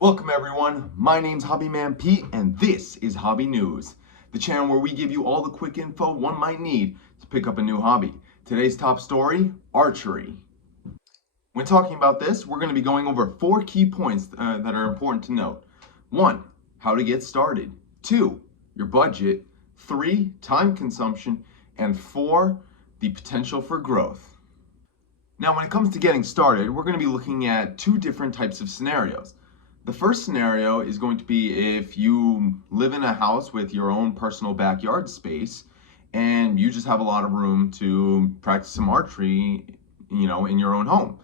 Welcome everyone, my name's Hobbyman Pete and this is Hobby News, the channel where we give you all the quick info one might need to pick up a new hobby. Today's top story, archery. When talking about this, we're going to be going over 4 key points that are important to note. 1. How to get started. 2. Your budget. 3. Time consumption. And 4. The potential for growth. Now when it comes to getting started, we're going to be looking at 2 different types of scenarios. The first scenario is going to be if you live in a house with your own personal backyard space and you just have a lot of room to practice some archery, in your own home.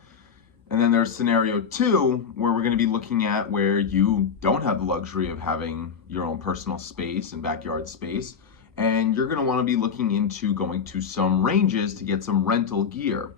And then there's scenario 2 where we're going to be looking at where you don't have the luxury of having your own personal space and backyard space, and you're going to want to be looking into going to some ranges to get some rental gear.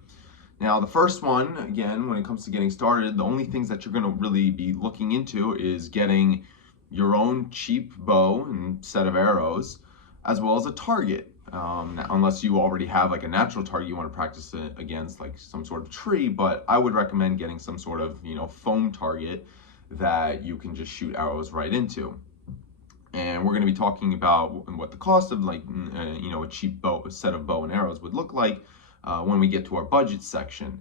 Now, the first one, again, when it comes to getting started, the only things that you're going to really be looking into is getting your own cheap bow and set of arrows, as well as a target. Unless you already have like a natural target you want to practice it against, like some sort of tree, but I would recommend getting some sort of, foam target that you can just shoot arrows right into. And we're going to be talking about what the cost of a cheap bow, a set of bow and arrows would look like when we get to our budget section.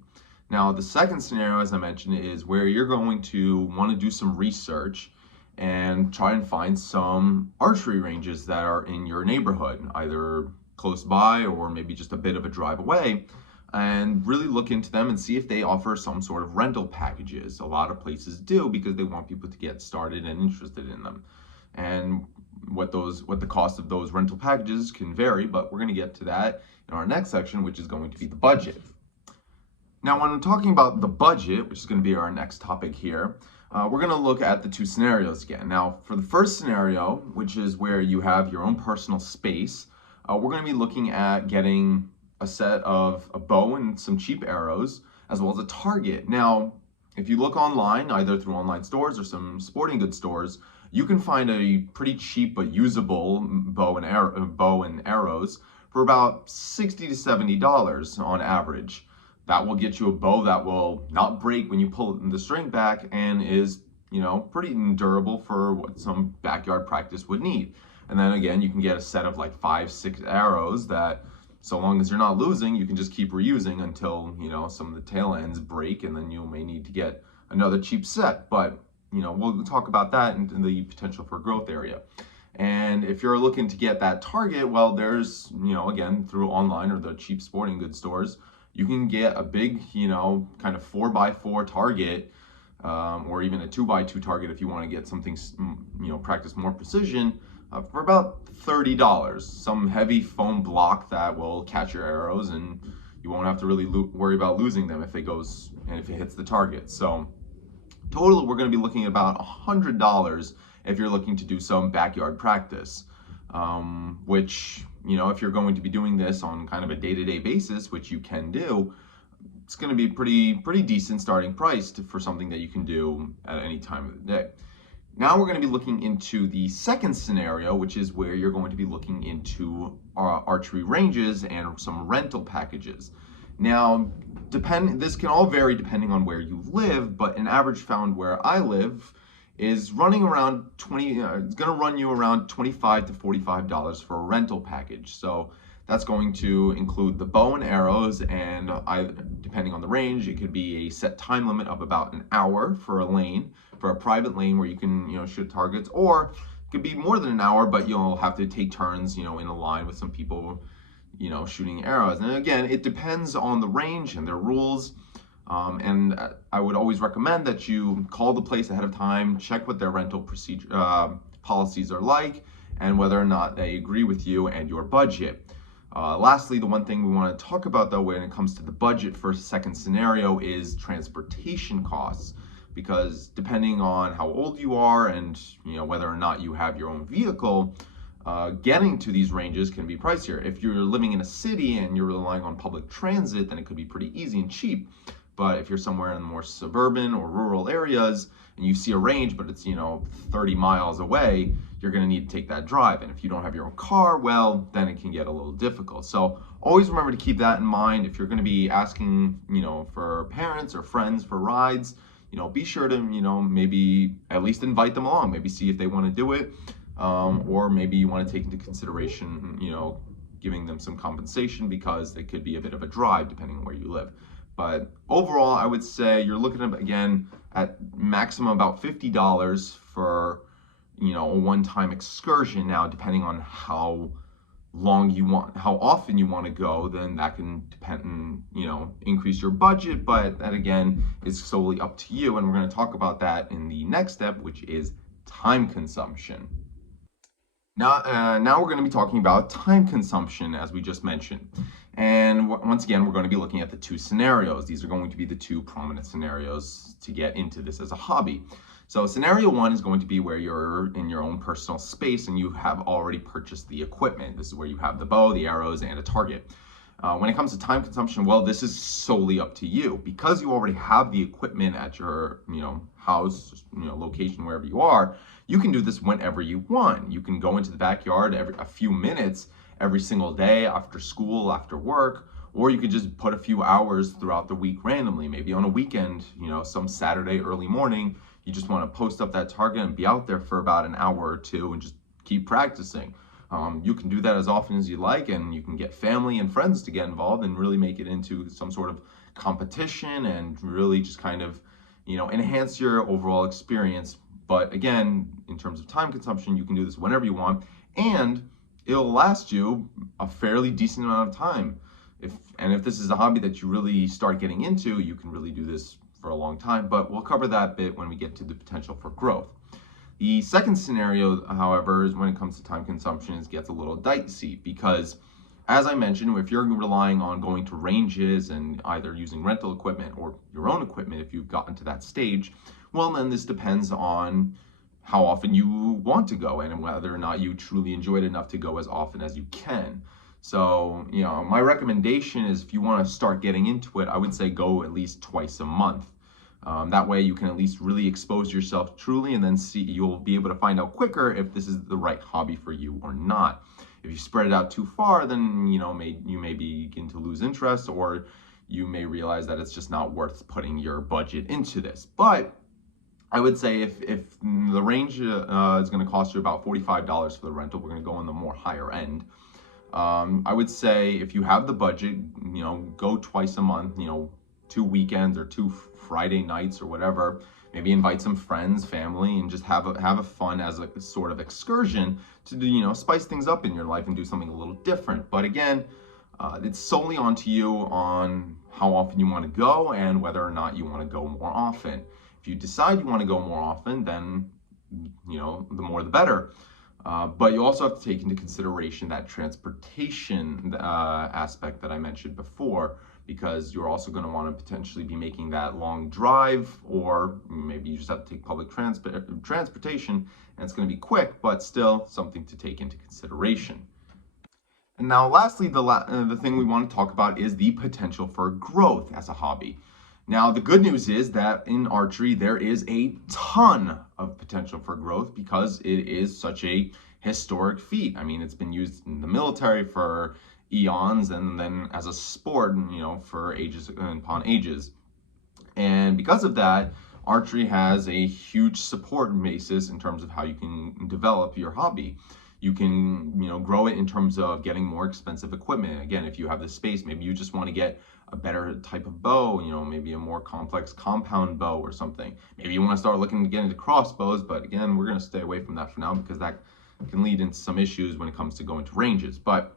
Now, the second scenario, as I mentioned, is where you're going to want to do some research and try and find some archery ranges that are in your neighborhood, either close by or maybe just a bit of a drive away, and really look into them and see if they offer some sort of rental packages. A lot of places do because they want people to get started and interested in them. And what the cost of those rental packages can vary, but we're going to get to that in our next section, which is going to be the budget. Now, when I'm talking about the budget, which is going to be our next topic here, we're going to look at the 2 scenarios again. Now, for the first scenario, which is where you have your own personal space, we're going to be looking at getting a set of a bow and some cheap arrows, as well as a target. Now, if you look online, either through online stores or some sporting goods stores, you can find a pretty cheap but usable bow and arrows for about $60 to $70 on average. That will get you a bow that will not break when you pull the string back and is, pretty durable for what some backyard practice would need. And then again, you can get a set of like 5-6 arrows that, so long as you're not losing, you can just keep reusing until, some of the tail ends break, and then you may need to get another cheap set. But, we'll talk about that in the potential for growth area. And if you're looking to get that target, well, there's, again, through online or the cheap sporting goods stores, you can get a big, kind of 4x4 target, or even a 2x2 target if you want to get something, practice more precision, for about $30. Some heavy foam block that will catch your arrows, and you won't have to really worry about losing them if it hits the target. So total, we're going to be looking at about $100 if you're looking to do some backyard practice, which, if you're going to be doing this on kind of a day-to-day basis, which you can do, it's going to be pretty decent starting price for something that you can do at any time of the day. Now we're going to be looking into the second scenario, which is where you're going to be looking into archery ranges and some rental packages. Now, this can all vary depending on where you live, but an average found where I live is running around it's going to run you around $25 to $45 for a rental package. So that's going to include the bow and arrows, and depending on the range, it could be a set time limit of about an hour for a private lane where you can, shoot targets, or it could be more than an hour, but you'll have to take turns, in a line with some people, shooting arrows. And again, it depends on the range and their rules. And I would always recommend that you call the place ahead of time, check what their rental policies are like, and whether or not they agree with you and your budget. Lastly, the one thing we want to talk about, though, when it comes to the budget for a second scenario is transportation costs, because depending on how old you are and whether or not you have your own vehicle, getting to these ranges can be pricier. If you're living in a city and you're relying on public transit, then it could be pretty easy and cheap. But if you're somewhere in the more suburban or rural areas and you see a range, but it's 30 miles away, you're going to need to take that drive. And if you don't have your own car, well, then it can get a little difficult. So always remember to keep that in mind. If you're going to be asking, for parents or friends for rides, be sure to, maybe at least invite them along, maybe see if they want to do it. Or maybe you want to take into consideration, giving them some compensation because it could be a bit of a drive depending on where you live. But overall, I would say you're looking at, again, at maximum about $50 for, a one-time excursion. Now, depending on how often you want to go, then that can depend, increase your budget. But that, again, is solely up to you. And we're going to talk about that in the next step, which is time consumption. Now we're going to be talking about time consumption, as we just mentioned. And once again, we're going to be looking at the two scenarios. These are going to be the two prominent scenarios to get into this as a hobby. So scenario one is going to be where you're in your own personal space and you have already purchased the equipment. This is where you have the bow, the arrows, and a target. When it comes to time consumption, well, this is solely up to you. Because you already have the equipment at your, house, location, wherever you are, you can do this whenever you want. You can go into the backyard a few minutes every single day after school, after work, or you could just put a few hours throughout the week randomly. Maybe on a weekend, some Saturday early morning, you just want to post up that target and be out there for about an hour or two and just keep practicing. You can do that as often as you like, and you can get family and friends to get involved and really make it into some sort of competition and really just kind of, enhance your overall experience. But again, in terms of time consumption, you can do this whenever you want, and it'll last you a fairly decent amount of time. If this is a hobby that you really start getting into, you can really do this for a long time, but we'll cover that bit when we get to the potential for growth. The second scenario, however, is when it comes to time consumption, it gets a little dicey because, as I mentioned, if you're relying on going to ranges and either using rental equipment or your own equipment, if you've gotten to that stage, well, then this depends on how often you want to go and whether or not you truly enjoy it enough to go as often as you can. So, my recommendation is if you want to start getting into it, I would say go at least twice a month. That way you can at least really expose yourself truly, and then you'll be able to find out quicker if this is the right hobby for you or not. If you spread it out too far, then you may begin to lose interest, or you may realize that it's just not worth putting your budget into this. But I would say if the range is going to cost you about $45 for the rental, we're going to go on the more higher end. I would say if you have the budget, go twice a month, 2 weekends or 2 Friday nights or whatever. Maybe invite some friends, family, and just have a fun as a sort of excursion to spice things up in your life and do something a little different. But again, it's solely onto you on how often you want to go and whether or not you want to go more often. If you decide you want to go more often, then the more the better. But you also have to take into consideration that transportation aspect that I mentioned before, because you're also going to want to potentially be making that long drive, or maybe you just have to take public transportation, and it's going to be quick, but still something to take into consideration. And now lastly, the thing we want to talk about is the potential for growth as a hobby. Now, the good news is that in archery, there is a ton of potential for growth because it is such a historic feat. I mean, it's been used in the military for eons, and then as a sport, for ages upon ages. And because of that, archery has a huge support basis in terms of how you can develop your hobby. You can, grow it in terms of getting more expensive equipment. Again, if you have the space, maybe you just want to get a better type of bow, maybe a more complex compound bow or something. Maybe you want to start looking to get into crossbows, but again, we're going to stay away from that for now because that can lead into some issues when it comes to going to ranges. But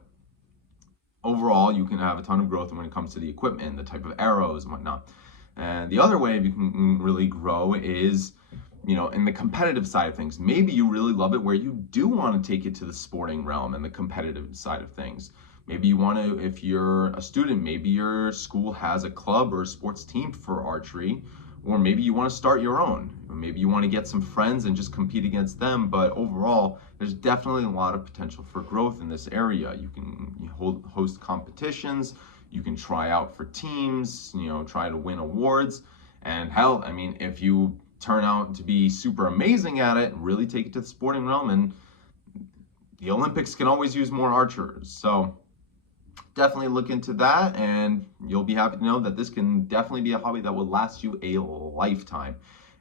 overall, you can have a ton of growth when it comes to the equipment, the type of arrows and whatnot. And the other way you can really grow is, in the competitive side of things. Maybe you really love it where you do want to take it to the sporting realm and the competitive side of things. Maybe you want to, if you're a student, maybe your school has a club or a sports team for archery, or maybe you want to start your own. Maybe you want to get some friends and just compete against them. But overall, there's definitely a lot of potential for growth in this area. You can host competitions, you can try out for teams, try to win awards. And hell, I mean, if you turn out to be super amazing at it, really take it to the sporting realm, and the Olympics can always use more archers. So definitely look into that, and you'll be happy to know that this can definitely be a hobby that will last you a lifetime.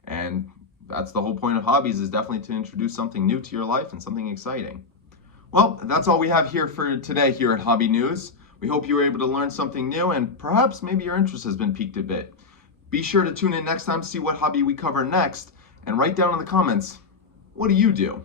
And that's the whole point of hobbies, is definitely to introduce something new to your life and something exciting. Well, that's all we have here for today here at Hobby News. We hope you were able to learn something new, and perhaps maybe your interest has been piqued a bit. Be sure to tune in next time to see what hobby we cover next, and write down in the comments, what do you do?